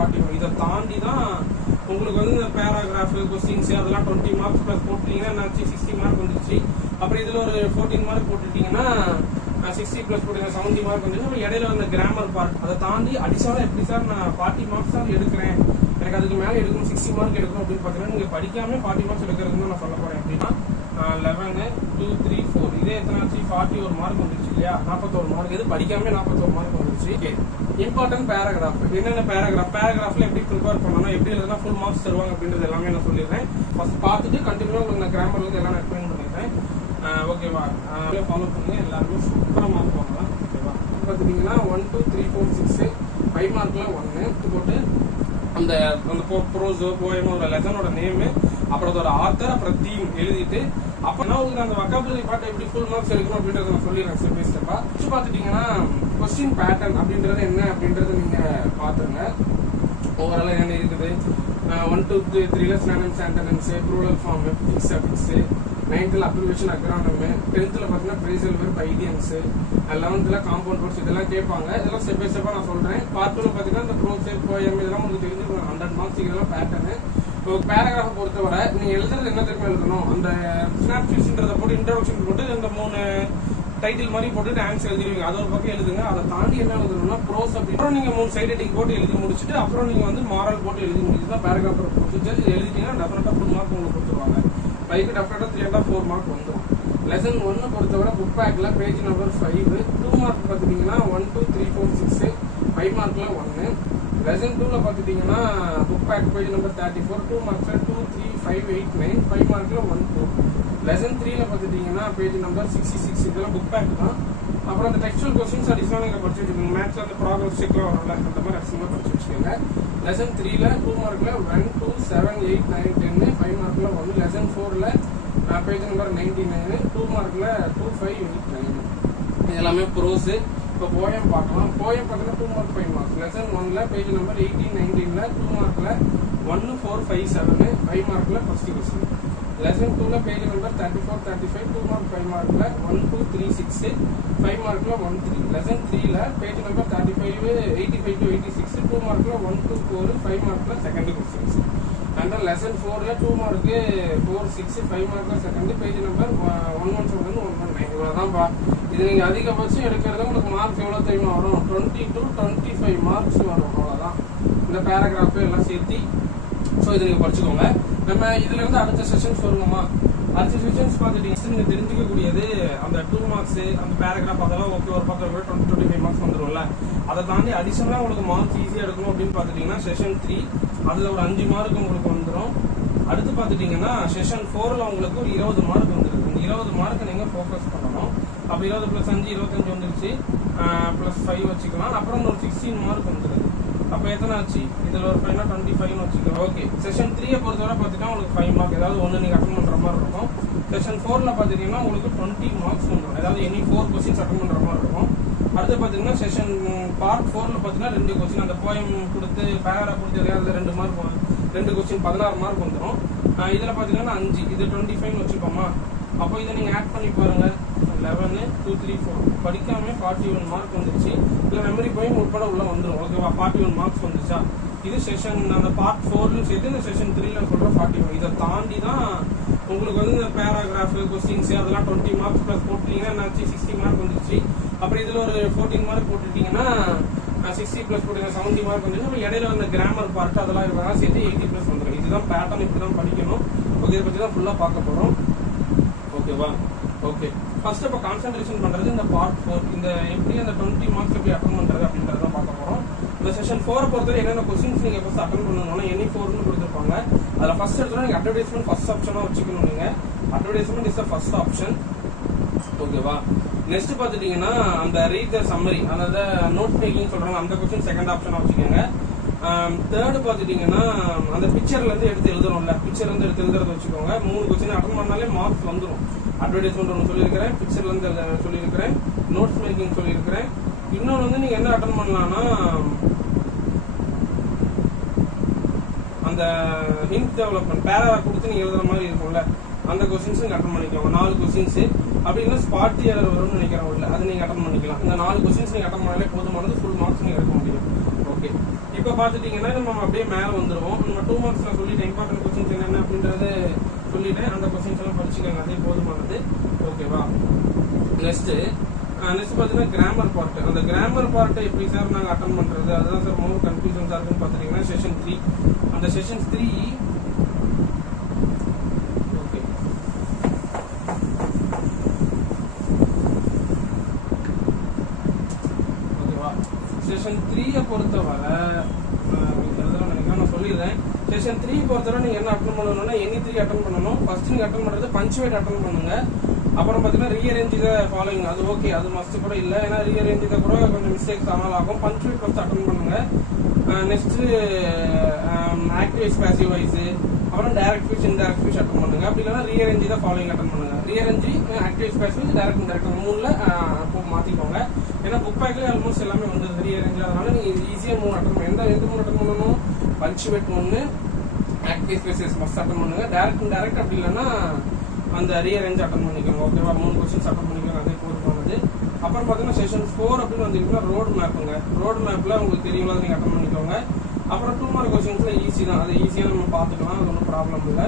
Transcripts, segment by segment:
41. இதை தாண்டி தான் உங்களுக்கு வந்து இந்த பேராகிராஃப் கொஸ்டின்ஸ் அதெல்லாம் 20 மார்க்ஸ் ப்ளஸ் போட்டுட்டீங்கன்னா என்னாச்சு 60 மார்க் வந்துருச்சு. அப்புறம் இதில் ஒரு 14 மார்க் போட்டுட்டீங்கன்னா 60 ப்ளஸ் போட்டீங்கன்னா 70 மார்க் வந்துருச்சு. அப்புறம் இடையில வந்து கிராமர் பார்ட் அதை தாண்டி அடிஷனலாக எப்படி சார் நான் 40 மார்க்ஸ் தான் எடுக்கிறேன், எனக்கு அதுக்கு மேலே எடுக்கணும் 60 மார்க் எடுக்கணும் அப்படின்னு பார்த்தீங்கன்னா நீங்கள் படிக்காம 40 மார்க்ஸ் எடுக்கிறதுன்னு நான் சொல்ல போகிறேன். அப்படின்னா 11, 2, 3, 4 இதே எத்தனாச்சு 41 மார்க் வந்துருச்சு இல்லையா, 41 மார்க். இது படிக்காம 41 மார்க் வந்துருச்சு. இம்பார்ட்டன்ட் பேராகிராஃப் என்னென்ன பேராகிராஃப்ல எப்படி ப்ரிப்பேர் பண்ணணும், எப்படி எழுதுனா ஃபுல் மார்க்ஸ் தருவாங்க அப்படின்றது எல்லாமே நான் சொல்லிடுறேன். ஃபர்ஸ்ட் பார்த்துட்டு கண்டினியூவாக உங்களுக்கு நான் கிராமர்ல இருந்து எல்லாம் எக்ஸ்பிளைன் பண்ணிடுறேன். ஓகேவா, ஃபாலோ பண்ணுங்க, எல்லாருமே சூப்பராக மார்க் வாங்கலாம். ஓகேவா, பார்த்துட்டீங்கன்னா 1, 2, 3, 4, 6 5 மார்க்ல 1 போட்டு அந்த ப்ரோஸோ போயமோ ஒரு லெசனோட நேமு, அப்புறம் அதோட ஆத்தர், அப்புறம் தீம் எழுதிட்டு அப்பனா உங்களுக்கு அந்த வொக்காபுலரி பார்ட் எப்படி ஃபுல் மார்க்ஸ் எடுக்கணும் அப்படின்றத நான் சொல்லிடுறேன் ஸ்டெப் பை ஸ்டெப்பா. பார்த்துட்டீங்கன்னா கொஸ்டின் பேட்டர்ன் அப்படின்றது என்ன அப்படின்றத நீங்க பாத்துருங்க. ஓவரால் என்ன இருக்குது, 1, 2, 3 synonyms, antonyms, plural form, fix affix, 9th abbreviation acronym, 10th பார்த்தீங்கன்னா phrasal verb idioms, 11th compound words இதெல்லாம் கேட்பாங்க. இதெல்லாம் ஸ்டெப் பை ஸ்டெப்பா நான் சொல்றேன். பார்ட் 2 பார்த்தீங்கன்னா இந்த ப்ரோஸ் போயம் இதெல்லாம் உங்களுக்கு தெரிஞ்சுக்கணும். 100 மார்க்ஸ் இதெல்லாம் பேட்டர்னு. இப்போ பேராகிராஃப் பொறுத்தவரை நீங்க எழுதுறது என்ன தெரியுமா எழுதணும், அந்த ஸ்னாப்ஷீட்ன்றதை போட்டு இன்ட்ரோடக்ஷன் போட்டு இந்த 3 டைட்டில் மாதிரி போட்டு ஆன்சர் எழுதிடுவீங்க. அது ஒரு பக்கம் எழுதுங்க. அதை தாண்டி என்ன எழுதணும்னா ப்ரோஸ் அப்படி அப்புறம் நீங்க 3 சைட் ஹெட்டிங் போட்டு எழுதி முடிச்சுட்டு அப்புறம் நீங்க வந்து மாரல் போட்டு எழுதி முடிச்சுதான் பேராகிராஃப் ப்ரொசீஜர். எழுதிட்டீங்கன்னா டெஃபினட்டா ஃபுல் மார்க் உங்களுக்கு கொடுத்துருவாங்க. பைக்கு டெஃபினட்டா 3 4 மார்க் வந்துடும். லெசன் 1 பொறுத்தவரை புக் பேக்ல பேஜ் நம்பர் 5 2 மார்க் பார்த்துட்டீங்கன்னா 1, 2, 3, 4, 6 5 மார்க்ல 1. லெசன் 2ல பார்த்துட்டீங்கன்னா புக் பேக் பேஜ் நம்பர் 34 2 மார்க்ஸ்ல 2, 3, 5, 8, 9 5 மார்க்ல 1, 2. லெசன் 3ல பார்த்துட்டீங்கன்னா பேஜ் நம்பர் 66 இதெல்லாம் புக் பேக் தான். அப்புறம் அந்த டெக்ஸ்டுவல் கொஸ்டின்ஸ் அடிஷனலாக நீங்கள் படிச்சு வச்சுக்கோங்க. மேத்ஸ்ல அந்த ப்ராப்ளம் செக்ல வரல அந்த மாதிரி அடிஷனலாக படிச்சு வச்சுக்கோங்க. லெசன் 3ல 2 மார்க்ல 1, 2, 7, 8, 9, 10 5 மார்க்ல 1. லெசன் 4ல பேஜ் நம்பர் 99 2 மார்க்ல 2, 5, 8, 9 இது எல்லாமே ப்ரோஸ். இப்போ போயம் பார்க்கலாம். போயம் பார்த்தீங்கன்னா 2 மார்க் 5 மார்க்ஸ். லெசன் 1ல பேஜ் நம்பர் 18 19ல 2 மார்க்ல 1, 4, 5, 7 5 மார்க்ல ஃபர்ஸ்ட் கொஸ்டின். லெசன் 2ல பேஜ் நம்பர் 34 35 2 மார்க் 5 மார்க்ல 1, 2, 3, 6 5 மார்க்ல 1, 3. லெசன் 3ல பேஜ் நம்பர் 35 85 to 86 2 மார்க்ல 1, 2, 4 5 மார்க்ல செகண்ட் கொஸ்டின்ஸ். அண்ட் லெசன் 4ல 2 மார்க்கு 4, 6 5 மார்க்ல செகண்ட் பேஜ் நம்பர் 117 119 இவ்வளவுதான்ப்பா. இது நீங்க அதிகபட்சம் எடுக்கிறது உங்களுக்கு மார்க்ஸ் எவ்வளவு தெரியுமா வரும், 20 to 25 மார்க்ஸ் வரும். அவ்வளவுதான் இந்த பேராகிராஃப் எல்லாம் சேர்த்து. ஸோ இது நீங்க படிச்சுக்கோங்க. நம்ம இதுல இருந்து அடுத்த செஷன்ஸ் வருங்கம்மா. அடுத்த செஷன்ஸ் பார்த்துட்டீங்கன்னா நீங்க தெரிஞ்சுக்கக்கூடியது அந்த 2 மார்க்ஸ் அந்த பேராகிராஃப் அதெல்லாம் ஓகே ஒரு பக்கம் 20-25 மார்க்ஸ் வந்துடும்ல. அதை தாண்டி அடிஷனலா உங்களுக்கு மார்க்ஸ் ஈஸியா எடுக்கணும் அப்படின்னு பார்த்துட்டீங்கன்னா செஷன் 3 அதுல ஒரு 5 மார்க் உங்களுக்கு வந்துடும். அடுத்து பார்த்துட்டீங்கன்னா செஷன் 4ல உங்களுக்கு ஒரு 20 மார்க் வந்துருது. இந்த 20 மார்க் நீங்க ஃபோக்கஸ் பண்ணணும். அப்போ 20 + 5 25 வந்துருச்சு, +5 வச்சுக்கலாம். அப்புறம் ஒரு 16 மார்க் வந்துருது. அப்போ எத்தனை ஆச்சு, இதுல ஒரு 5 25 வச்சுக்கலாம். ஓகே, செஷன் 3 பொறுத்தவரை பார்த்தீங்கன்னா உங்களுக்கு 5 மார்க் ஏதாவது ஒன்று நீங்க அட்டன் பண்ற மாதிரி இருக்கும். செஷன் 4ல பார்த்தீங்கன்னா உங்களுக்கு 20 மார்க்ஸ் வந்துடும். அதாவது எனி 4 கொஸ்டின்ஸ் அட்டன் பண்ற மாதிரி இருக்கும். அடுத்து பார்த்தீங்கன்னா செஷன் பார்ட் 4ல பார்த்தீங்கன்னா 2 கொஸ்டின் அந்த போயம் கொடுத்து பேராகிராஃப் கொடுத்து அதில் 2 மார்க் 2 கொஸ்டின் 16 மார்க் வந்துடும். இதில் பார்த்தீங்கன்னா 5 இது 25 வச்சுக்கோமா. அப்போ இதை நீங்கள் ஆட் பண்ணி பாருங்க. 11, 2, 3, 4 படிக்காம 41 மார்க் வந்துருச்சு. இல்லை மெமரி போய் உட்பட உள்ள வந்துடும். ஓகேவா, 41 மார்க்ஸ் வந்துச்சா. இது செஷன் அந்த பார்ட் 4லும் சேர்த்து இந்த செஷன் 3ல சொல்ற 41. இதை தாண்டி தான் உங்களுக்கு வந்து இந்த பேராகிராஃப் கொஸ்டின்ஸ் அதெல்லாம் 20 மார்க்ஸ் ப்ளஸ் போட்டீங்கன்னா என்னாச்சு 60 மார்க் வந்துருச்சு. அப்புறம் இதில் ஒரு 14 மார்க் போட்டுட்டீங்கன்னா 60 ப்ளஸ் போட்டீங்கன்னா 70 மார்க் வந்துருச்சு. அப்புறம் இடையில வந்து கிராமர் பார்ட் அதெல்லாம் இதெல்லாம் சேர்த்து 80+ வந்துடும். இதுதான் பேட்டர்ன், இப்படி தான் படிக்கணும். ஓகே, இதை பற்றி தான் ஃபுல்லாக பார்க்க போகிறோம். ஓகேவா, ஓகே. ஃபர்ஸ்ட் இப்போ கான்சென்ட்ரேஷன் பண்றது இந்த பார்ட் 4 இந்த எப்படி அந்த 20 மார்க்ஸ் எப்படி அட்டன் பண்றது அப்படின்றத பார்க்க போறோம். இந்த செஷன் 4 பொறுத்தவரை என்னென்ன கொஸ்டின்ஸ் நீங்க ஃபர்ஸ்ட் அட்டன் பண்ணணும்னா எனி 4னு கொடுத்துருப்பாங்க. அதில் ஃபர்ஸ்ட் எடுத்தோம்னா நீங்க அட்வர்டைஸ்மெண்ட் ஃபர்ஸ்ட் ஆப்ஷனா வச்சுக்கணும். நீங்க advertisement is the first option. ஓகேவா, நெக்ஸ்ட் பார்த்துட்டீங்கன்னா அந்த ரீட் த சம்மரி அதாவது நோட் மேக்கிங் சொல்றாங்க அந்த கொஸ்டின் செகண்ட் ஆப்ஷனா வச்சுக்கோங்க. தேர்டு பார்த்துட்டீங்கன்னா அந்த பிக்சர்ல இருந்து எடுத்து எழுதுறோம்ல, பிக்சர்ல இருந்து எடுத்து எழுதுறத வச்சுக்கோங்க. 3 கொஸ்டின் அட்டன் பண்ணாலே மார்க்ஸ் வந்துடும். அட்வர்டைஸ்மெண்ட் ஒன்று சொல்லியிருக்கிறேன், பிக்சர்ல இருந்து சொல்லியிருக்கிறேன், நோட்ஸ் மேக்கிங் சொல்லியிருக்கிறேன். இன்னொன்று வந்து நீங்க என்ன அட்டன் பண்ணலாம்னா அந்த ஹிண்ட் டெவலப்மெண்ட் பேராகிராஃப் கொடுத்து நீங்க எழுதுற மாதிரி இருக்கும்ல அந்த கொஸ்டின்ஸ் நீங்க அட்டன் பண்ணிக்கோங்க. 4 கொஸ்டின்ஸ் அப்படின்னா ஸ்பாட் எரர் வரும்னு நினைக்கிறேன். அது நீங்க அட்டன் பண்ணிக்கலாம். இந்த 4 கொஸ்டின்ஸ் நீங்க அட்டன் பண்ணாலே போதுமானது, ஃபுல் மார்க்ஸ் நீங்க எடுக்க முடியும். ஓகே, இப்போ பார்த்துட்டீங்கன்னா நம்ம அப்படியே மேலே வந்துடுவோம். நம்ம 2 மார்க்ஸ் நான் சொல்லிட்டேன், இம்பார்ட்டன்ட் கொஸ்டின்ஸ் என்னென்ன அப்படின்றது சொல்லிட்டேன். அந்த கொஸ்டின்ஸ் எல்லாம் படிச்சுக்கோங்க, அதே போதுமானது. ஓகேவா? நெக்ஸ்ட் பார்த்தீங்கன்னா கிராமர் பார்ட். அந்த கிராமர் பார்ட்டை எப்படி சார் நாங்கள் அட்டன் பண்ணுறது, அதுதான் சார் மோர் கன்ஃபியூஷன்ஸாக இருக்குன்னு பார்த்துட்டீங்கன்னா செஷன் 3. அந்த செஷன் 3 ஓகே ஓகேவா? செஷன் 3 பொறுத்தவரை நான் சொல்லிடுறேன். செஷன் 3 பொறுத்தவரை நீங்க என்ன அட்டன் பண்ணணும்னா NE3 அட்டன் பண்ணணும். ஃபர்ஸ்ட் நீங்க அட்டன் பண்றது பஞ்சுவேட் அட்டன் பண்ணுங்க. அப்புறம் பாத்தீங்கன்னா ரீஅரேஞ்ச் த ஃபாலோயிங், அது ஓகே, அது மஸ்ட் கூட இல்ல, ஏன்னா ரீஅரேஞ்ச் த கூட கொஞ்சம் மிஸ்டேக்ஸ் ஆகும். பஞ்சுவேட் ஃபர்ஸ்ட் அட்டன் பண்ணுங்க. Next active voice, passive voice, அப்புறம் direct speech, indirect speech attend பண்ணுங்க. அப்படி இல்லைன்னா ரீஅரேஞ்ச் த ஃபாலோயிங் அட்டன் பண்ணுங்க. Rearrange, active voice, passive, direct indirect 3ல மாத்திக்கோங்க. ஏன்னா புக் பேக்ல ஆல்மோஸ்ட் எல்லாமே வந்து ரீஅரேஞ்ச், அதனால நீங்க ஈஸியா 3 அட்டன் பண்ணுங்க. எந்த 3 அட்டன் பண்ணணும்? பஞ்சுவேட் 1, ஆக்டிவ் ஸ்பேசஸ் மஸ்ட் அட்டன் பண்ணுங்க. டைரக்ட் இன்டைரக்ட் அப்படி இல்லைன்னா அந்த ரீஅரேஞ்ச் அட்டன் பண்ணிக்கோங்க. ஓகேவா? 3 கொஸ்டின்ஸ் அட்டன் பண்ணிக்கோங்க, அதே போதுமானது. அப்புறம் பார்த்தீங்கன்னா செஷன் 4 அப்படின்னு வந்தீங்கன்னா ரோடு மேப்புங்க. ரோடு மேப்ல உங்களுக்கு தெரியுங்களா, நீங்க அட்டன் பண்ணிக்கோங்க. அப்புறம் 2 மார்க் கொஸ்டின்ஸ்ல ஈஸி தான், அது ஈஸியா நம்ம பார்த்துக்கலாம், அது ஒன்றும் ப்ராப்ளம் இல்லை.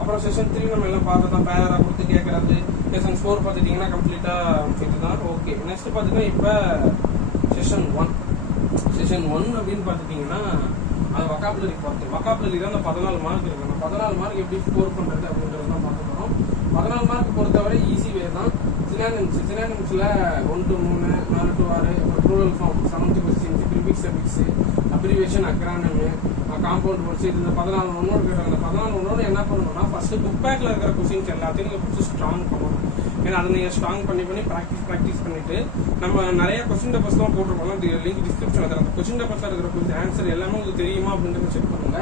அப்புறம் செஷன் 3 நம்ம எல்லாம் பார்த்துதான், பேரா கொடுத்து கேட்கறது. செஷன் 4 பார்த்துட்டீங்கன்னா கம்ப்ளீட்டா இதுதான். ஓகே, நெக்ஸ்ட் பார்த்தீங்கன்னா இப்போ செஷன் 1. செஷன் 1 அப்படின்னு பார்த்துட்டீங்கன்னா அது வொக்காபுலரி பார்த்து. வொக்காபுலரி தான் அந்த 14 மார்க் இருக்கு. அந்த 14 மார்க் எப்படி ஸ்கோர் பண்றது அப்படின்றது தான் பார்க்க போறோம். 14 மார்க் பொறுத்தவரை ஈஸி வே தான். சினானிம்ஸ்ல 1 to 3, 4 to 6, plural form, 7th questions, prefix, affix, abbreviation, acronym, compound words, இது 14 ஒன்னோடு கேட்டாங்க. அந்த 14 ஒன்னோடு என்ன பண்ணணும்னா ஃபர்ஸ்ட் புக் பேக்ல இருக்கிற கொஸ்டின்ஸ் எல்லாத்தையும் நீங்க ஃபர்ஸ்ட் ஸ்ட்ராங் பண்ணணும். ஏன்னா அதை நீங்க ஸ்ட்ராங் பண்ணி ப்ராக்டிஸ் பண்ணிட்டு நம்ம நிறைய கொஸ்டின் பேப்பர்ஸ் தான் போட்டிருக்கோம், லிங்க் டிஸ்கிரிப்ஷன்ல தரேன். அந்த கொஸ்டின் பேப்பர்ஸ்ல இருக்கிற ஆன்சர் எல்லாமே உங்களுக்கு தெரியுமா அப்படின்றத செக் பண்ணுங்க.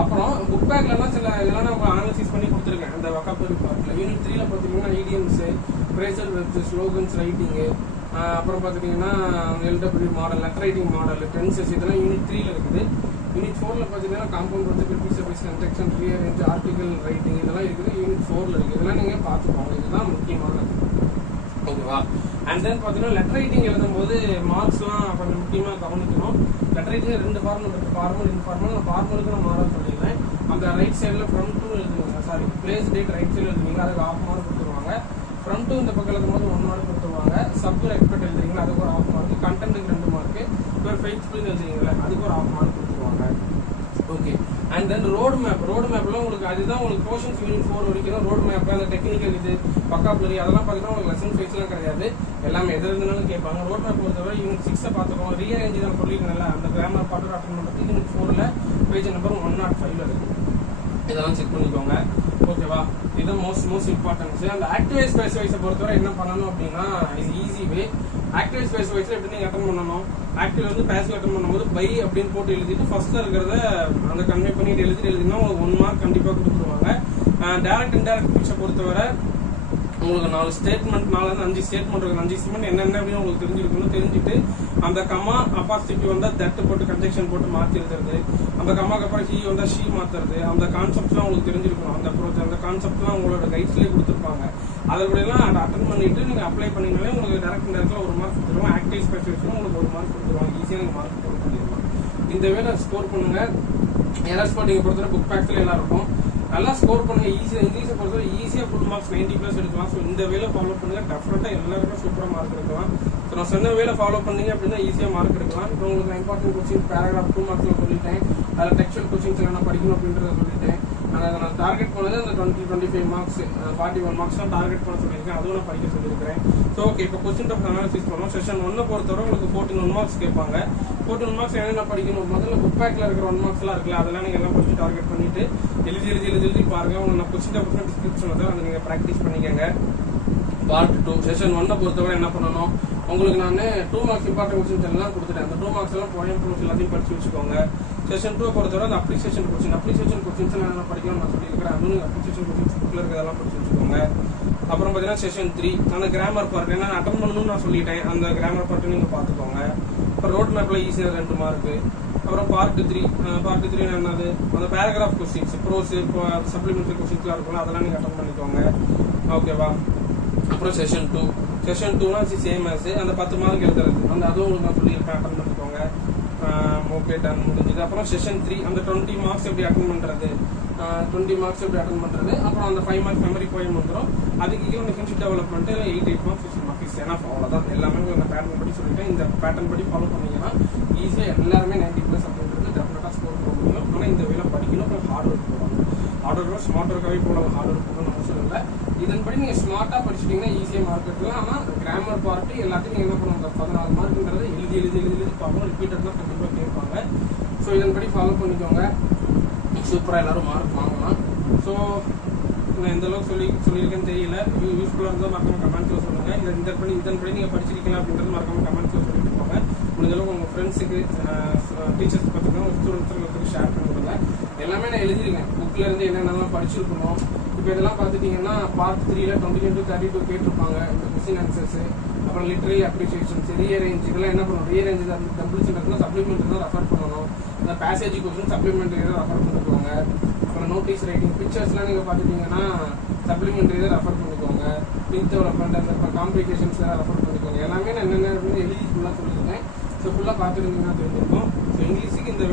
அப்புறம் புக் பேக்லாம் சில இதெல்லாம் நான் அனாலிசிஸ் பண்ணி கொடுத்துருக்கேன். அந்த வொக்காபுலரி பார்ட்ல யூனிட் 3ல பார்த்தீங்கன்னா idioms, phrasal verbs, slogans, writing, அப்புறம் பார்த்துட்டீங்கன்னா LW model, letter writing model, tenses, இதெல்லாம் யூனிட் 3ல இருக்குது. யூனிட் 4ல பார்த்தீங்கன்னா compound words, prefix, affix, conjunction, rearrange, article writing, இதெல்லாம் இருக்குது. யூனிட் 4ல இருக்குது. இதெல்லாம் நீங்க பார்த்துக்கோங்க, இதுதான் முக்கியமானது. ஓகேவா? அண்ட் தென் பார்த்தீங்கன்னா லெட்டர் ரைட்டிங் எழுதும் போது மார்க்ஸ்லாம் கொஞ்சம் முக்கியமாக கவனிக்கணும். லெட்டர் ரைட்டிங் 2 ஃபார்மல் இருக்கு, ஃபார்மல், இன்ஃபார்மல். அந்த ஃபார்மலுக்கு நான் மாடல் சொல்லிடுறேன். அந்த ரைட் சைடில் ஃப்ரம் டூ எழுதுவீங்க, சாரி பிளேஸ் டேட் ரைட் சைடில் எழுதுவீங்க, அதுக்கு 1/2 மார்க் கொடுத்துருவாங்க. ஃப்ரம் டூ இந்த பக்கம் எழுதும் போது 1 மார்க் கொடுத்துருவாங்க. சப் எக்ஸ்பெக்ட் எழுதுறீங்களா, அதுக்கு ஒரு 1/2 மார்க். கண்டென்ட்டுக்கு 2 மார்க். இப்போ ஃபெய்த்ஃபுல் எழுதுறீங்களா, அதுக்கு ஒரு 1/2 மார்க் கொடுத்துருவாங்க. ஓகே, அண்ட் தென் ரோடு மேப்ல உங்களுக்கு அதுதான் உங்களுக்கு போர்ஷன்ஸ் யூனிட் 4 வரைக்கும் ரோடு மேப், அந்த டெக்னிக்கல் இது வொக்காபுலரி அதெல்லாம் பார்த்தீங்கன்னா உங்களுக்கு லெசன் ஃபைஸ்லாம் கிடையாது, எல்லாமே எது இருந்தாலும் கேட்பாங்க. ரோடு மேப் பொறுத்தவரை யூனிட் 6 பார்த்துக்கோங்க. ரீஅரேஞ்ச் தான் சொல்லியிருந்தேன்ல, அந்த கிராமர் பார்த்து அட்டன் பண்ணுறது யூனிட் 4ல பேஜ் நம்பர் 105ல இருக்கு. இதெல்லாம் செக் பண்ணிக்கோங்க. ஓகேவா? இதுதான் மோஸ்ட் இம்பார்ட்டன்ஸ். அந்த ஆக்டிவ் ஸ்பேஸ் வைஸை பொறுத்தவரை என்ன பண்ணணும் அப்படின்னா இது ஈஸி வே. ஆக்டிவ் ஸ்பேஸ் வைஸ்ல எப்படி நீங்க அட்டன் பண்ணணும்? ஆக்டிவ் வந்து பேசிவ் அட்டன் பண்ணும்போது பை அப்படின்னு போட்டு எழுதிட்டு ஃபர்ஸ்ட்ல இருக்கிறத அந்த கன்வே பண்ணிட்டு எழுதினா உங்களுக்கு 1 மார்க் கண்டிப்பா கொடுத்துருவாங்க. டைரக்ட் இன்டைரக்ட் ஸ்பீச்சை பொறுத்தவரை உங்களுக்கு 4 ஸ்டேட்மெண்ட், 4-5 ஸ்டேட்மெண்ட் இருக்கு. 5 ஸ்டேட்மெண்ட் என்னென்ன அப்படின்னு உங்களுக்கு தெரிஞ்சிருக்கணும். தெரிஞ்சுட்டு அந்த கமா அப்பாசிட்டிவ் வந்தா தட்டு போட்டு கன்ஜெக்ஷன் போட்டு மாற்றி எழுதுறது, அந்த கமாக்கு அப்புறம் ஹீ வந்தா ஷீ மாத்துறது, அந்த கான்செப்ட்லாம் உங்களுக்கு தெரிஞ்சிருக்கணும். அந்த கான்செப்ட்லாம் உங்களோட கைட்ஸ்லேயே கொடுத்துருப்பாங்க. அதை கூடலாம் அட்டன் பண்ணிட்டு நீங்க அப்ளை பண்ணீங்களே உங்களுக்கு டைரக்ட் இன்டைரக்ட்ல 1 மார்க் கொடுத்துருவாங்க. ஆக்டிவ் ஸ்பேஸ் வச்சு உங்களுக்கு 1 மார்க் கொடுத்துருவாங்க. ஈஸியாக நீங்க மார்க் ஸ்கோர் பண்ணிடலாம். இந்த வேலை ஸ்கோர் பண்ணுங்க. எரர் ஸ்பாட்டிங் பொறுத்தவரை புக் பேக்ஸ்ல எல்லாம் இருக்கும். நல்லா ஸ்கோர் பண்ணுங்க. ஈஸியாக இங்கிலீஷை பொறுத்தவரை ஈஸியாக ஃபுல் மார்க்ஸ் 90+ எடுக்கலாம். ஸோ இந்த வேலை ஃபாலோ பண்ணுங்க, டெஃபினட்டாக எல்லாருமே சூப்பராக மார்க் எடுக்கலாம். ஸோ நான் சொன்ன வேலை ஃபாலோ பண்ணீங்க அப்படின்னா ஈஸியாக மார்க் எடுக்கலாம். இப்போ உங்களுக்கு இம்பார்ட்டன்ட் கொஸ்டின் பேராகிராஃப் 2 மார்க்ஸ்ல சொல்லிட்டேன். அதில் டெக்ஸ்டுவல் கொஸ்டின்ஸ் என்ன படிக்கணும் அப்படின்றத சொல்லிட்டேன். நான் டார்கெட் பண்ணது அந்த 20-25 மார்க்ஸ் 41 மார்க்ஸ் தான் டார்கெட் பண்ண சொல்லியிருக்கேன். அதுவும் நான் படிக்க சொல்லியிருக்கிறேன். ஸோ ஓகே, இப்போ கொஸ்டின் பேப்பர் அனாலிசிஸ் பண்ணோம். செஷன் 1 பொறுத்தவரை உங்களுக்கு 14 மார்க்ஸ் கேட்பாங்க. 14 மார்க்ஸ் என்னென்ன படிக்கணும்? முதல்ல புக் பேக்ல இருக்கிற 1 மார்க்ஸ்லாம் இருக்குல்ல, அதெல்லாம் நீங்க எல்லாம் ஃபர்ஸ்ட் டார்கெட் பண்ணிட்டு எழுதி பாருங்க. உங்களுக்கு நான் கொஸ்டின் பேப்பர் டிஸ்கிரிப்ஷன்ல தான் அதை நீங்க ப்ராக்டிஸ் பண்ணிக்கங்க. பார்ட் 2 செஷன் 1 பொறுத்தவரை என்ன பண்ணணும்? உங்களுக்கு நான் 2 மார்க்ஸ் இம்பார்ட்டன்ட் கொஸ்டின்ஸ் எல்லாம் கொடுத்துட்டேன். அந்த 2 மார்க்ஸ் எல்லாம் போயம் ப்ரூஃப் எல்லாத்தையும் படிச்சு வச்சுக்கோங்க. செஷன் 2 பொறுத்தவரை அந்த அப்ளிகேஷன் கொஸ்டின்ஸ் என்ன படிக்கணும் நான் சொல்லியிருக்கிறேன். அதுவும் அப்ளிகேஷன் கொஸ்டின்ஸ் புக்ல இருக்கிறதெல்லாம் படிச்சு வச்சுக்கோங்க. அப்புறம் பார்த்தீங்கன்னா செஷன் 3 அந்த கிராமர் பார்ட் என்ன அட்டன் பண்ணணும்னு நான் சொல்லிட்டேன். அந்த கிராமர் பார்ட் நீங்க பார்த்துக்கோங்க. இப்போ ரோட் மேப்ல ஈஸியாக 2 மார்க். அப்புறம் பார்ட் 3 என்னது? அந்த பேராகிராஃப் கொஸ்டின்ஸ், ப்ரோஸ், சப்ளிமெண்டரி கொஸ்டின்ஸ்லாம் இருக்கும்ல, அதெல்லாம் நீங்க அட்டன் பண்ணிக்கோங்க. ஓகேவா? அப்புறம் செஷன் 2 செஷன் 2னா சேம் ஆஸ் அந்த 10 மார்க் எழுதுறது, அந்த அதுவும் உங்களுக்கு நான் சொல்லியிருக்கேன், அட்டன் பண்ணிக்கோங்க. ஓகே டன் முடிஞ்சது. அப்புறம் செஷன் 3 அந்த 20 மார்க்ஸ் எப்படி அட்டன் பண்ணுறது, 20 மார்க்ஸ் எப்படி அட்டன் பண்ணுறது. அப்புறம் அந்த 5 மார்க்ஸ் மெமரி போயம் வந்துடும். அதுக்கு கீழே ஃப்ரெண்ட்ஷிப் டெவலப்மெண்ட் 8 மார்க்ஸ் 6 மார்க்ஸ் ஏன்னா அவ்வளோதான். எல்லாமே அந்த பேட்டர்ன் படி சொல்லிட்டேன். இந்த பேட்டர்ன் படி ஃபாலோ பண்ணீங்கன்னா ஈஸியாக எல்லாருமே 90+ அப்படின்றது டெஃபினட்டாக ஸ்கோர் பண்ண முடியும். ஆனால் இந்த வேலை படிக்கணும், கொஞ்சம் ஹார்ட் ஒர்க் போடணும். ஹார்ட் ஒர்க் ஸ்மார்ட் ஒர்க்காகவே போடலாம், ஹார்ட் ஒர்க் போடணும் அவசியம் இல்லை. இதன்படி நீங்கள் ஸ்மார்ட்டாக படிச்சிட்டிங்கன்னா ஈஸியாக மார்க் எடுக்கலாம். ஆனால் கிராமர் பார்ட்டு எல்லாத்தையும் நீங்கள் என்ன பண்ணுவாங்க, 14 மார்க்குங்கிறத எழுதி பார்க்கணும். ரிப்பீட்டட் தான் கண்டிப்பாக கேட்பாங்க. ஸோ இதன்படி ஃபாலோ பண்ணிக்கோங்க. சூப்பராக எல்லாரும் மார்க் வாங்கலாம். ஸோ நான் எந்த அளவுக்கு சொல்லியிருக்கேன்னு தெரியல. யூஸ்ஃபுல்லாக இருந்தால் மறக்காம கமெண்ட்ஸில் சொல்லுங்கள். இதன்படி நீங்கள் படிச்சிருக்கீங்களா அப்படின்றது மறக்காம கமெண்ட்ஸில் சொல்லிட்டு போங்க. முடிஞ்ச அளவுக்கு உங்கள் ஃப்ரெண்ட்ஸுக்கு டீச்சர்ஸ் பார்த்துக்கோங்க, ஸ்டூடெண்ட்ஸுக்கு ஷேர் பண்ணி கொடுங்க. எல்லாமே நான் எழுதியிருக்கேன். புக்கில் இருந்து என்னென்னலாம் படிச்சிருக்கணும். இப்போ இதெல்லாம் பார்த்துட்டிங்கன்னா பார்ட் 3ல் 20 to 32 கேட்டிருப்பாங்க இந்த கொஸ்டின் ஆன்சர்ஸு. அப்புறம் லிட்ரரி அப்ரிசியேஷன்ஸ், ரீஅரேஞ்ச், இதெல்லாம் என்ன பண்ணணும், ரீஅரேஞ்ச் டபுள்ஸ்ன்றதுனா சப்ளிமெண்ட் தான் ரெஃபர் பண்ணணும். இந்த பேசேஜ் கொஸ்டின் சப்ளிமெண்ட்ரி தான் ரெஃபர் பண்ணிக்கோங்க. அப்புறம் நோட்டீஸ் ரைட்டிங், பிக்சர்ஸ்லாம் நீங்கள் பார்த்துட்டிங்கன்னா சப்ளிமெண்ட்ரி தான் ரெஃபர் பண்ணிக்கோங்க. பின் டெவலப்மெண்ட், அந்த காம்ப்ளிகேஷன்ஸ் எல்லாம் ரெஃபர் பண்ணிக்கோங்க. எல்லாமே நான் என்னென்ன எழுதி ஃபுல்லாக சொல்லியிருக்கேன். ஸோ ஃபுல்லாக பார்த்துருந்தீங்கன்னா தெரிஞ்சிருக்கும். ஸோ இங்கிலீஷுக்கு இந்த